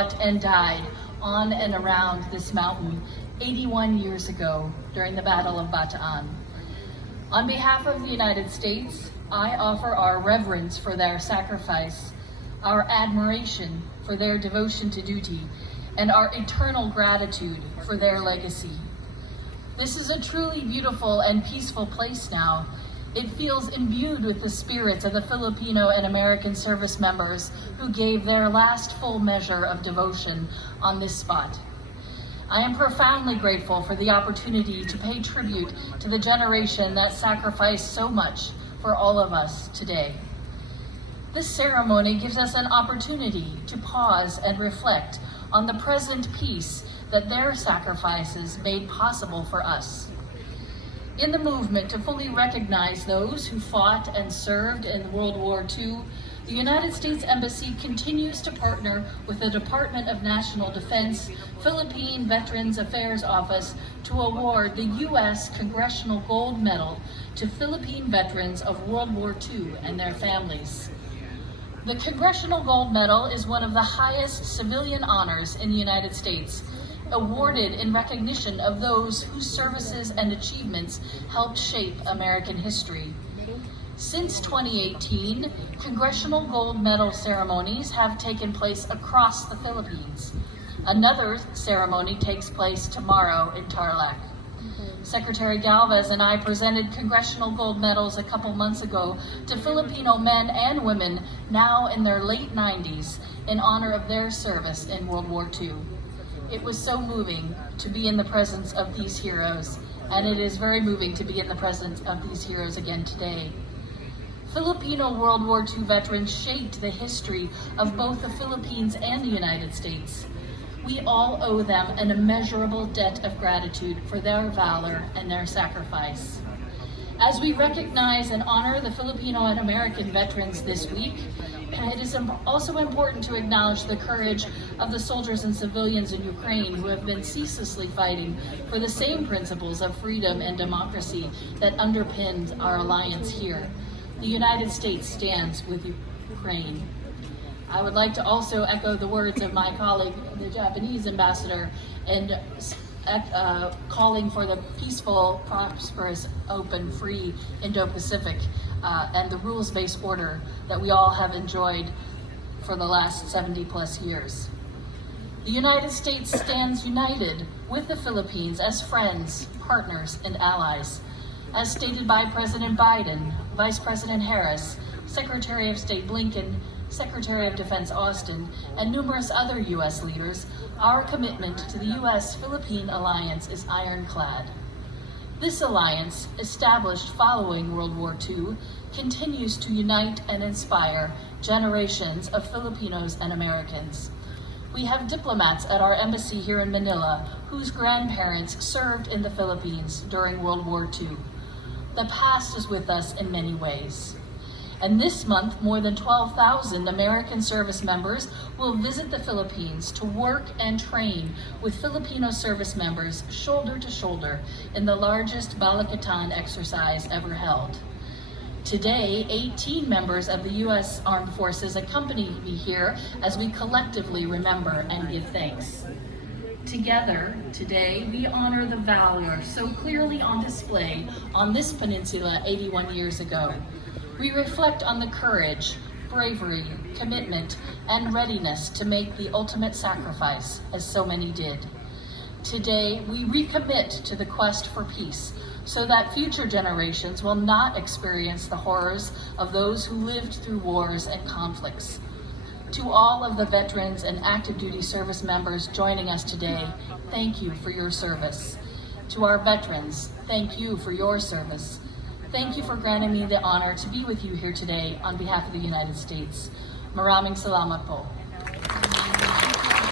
fought and died on and around this mountain 81 years ago during the Battle of Bataan. On behalf of the United States, I offer our reverence for their sacrifice, our admiration for their devotion to duty, and our eternal gratitude for their legacy. This is a truly beautiful and peaceful place now. It feels imbued with the spirits of the Filipino and American service members who gave their last full measure of devotion on this spot. I am profoundly grateful for the opportunity to pay tribute to the generation that sacrificed so much for all of us today. This ceremony gives us an opportunity to pause and reflect on the present peace that their sacrifices made possible for us. In the movement to fully recognize those who fought and served in World War II, the United States Embassy continues to partner with the Department of National Defense Philippine Veterans Affairs Office to award the U.S. Congressional Gold Medal to Philippine veterans of World War II and their families. The Congressional Gold Medal is one of the highest civilian honors in the United States, awarded in recognition of those whose services and achievements helped shape American history. Since 2018, Congressional Gold Medal ceremonies have taken place across the Philippines. Another ceremony takes place tomorrow in Tarlac. Secretary Galvez and I presented Congressional Gold Medals a couple months ago to Filipino men and women now in their late 90s in honor of their service in World War II. It was so moving to be in the presence of these heroes, and it is very moving to be in the presence of these heroes again today. Filipino World War II veterans shaped the history of both the Philippines and the United States. We all owe them an immeasurable debt of gratitude for their valor and their sacrifice. As we recognize and honor the Filipino and American veterans this week, it is also important to acknowledge the courage of the soldiers and civilians in Ukraine who have been ceaselessly fighting for the same principles of freedom and democracy that underpinned our alliance here. The United States stands with Ukraine. I would like to also echo the words of my colleague, the Japanese ambassador, and calling for the peaceful, prosperous, open, free Indo-Pacific and the rules-based order that we all have enjoyed for the last 70 plus years. The United States stands united with the Philippines as friends, partners, and allies. As stated by President Biden, Vice President Harris, Secretary of State Blinken, Secretary of Defense Austin, and numerous other U.S. leaders, our commitment to the U.S.-Philippine alliance is ironclad. This alliance, established following World War II, continues to unite and inspire generations of Filipinos and Americans. We have diplomats at our embassy here in Manila whose grandparents served in the Philippines during World War II. The past is with us in many ways. And this month, more than 12,000 American service members will visit the Philippines to work and train with Filipino service members shoulder to shoulder in the largest Bataan exercise ever held. Today, 18 members of the U.S. Armed Forces accompany me here as we collectively remember and give thanks. Together, today, we honor the valor so clearly on display on this peninsula 81 years ago. We reflect on the courage, bravery, commitment, and readiness to make the ultimate sacrifice, as so many did. Today, we recommit to the quest for peace so that future generations will not experience the horrors of those who lived through wars and conflicts. To all of the veterans and active duty service members joining us today, thank you for your service. To our veterans, thank you for your service. Thank you for granting me the honor to be with you here today on behalf of the United States. Maraming salamat po.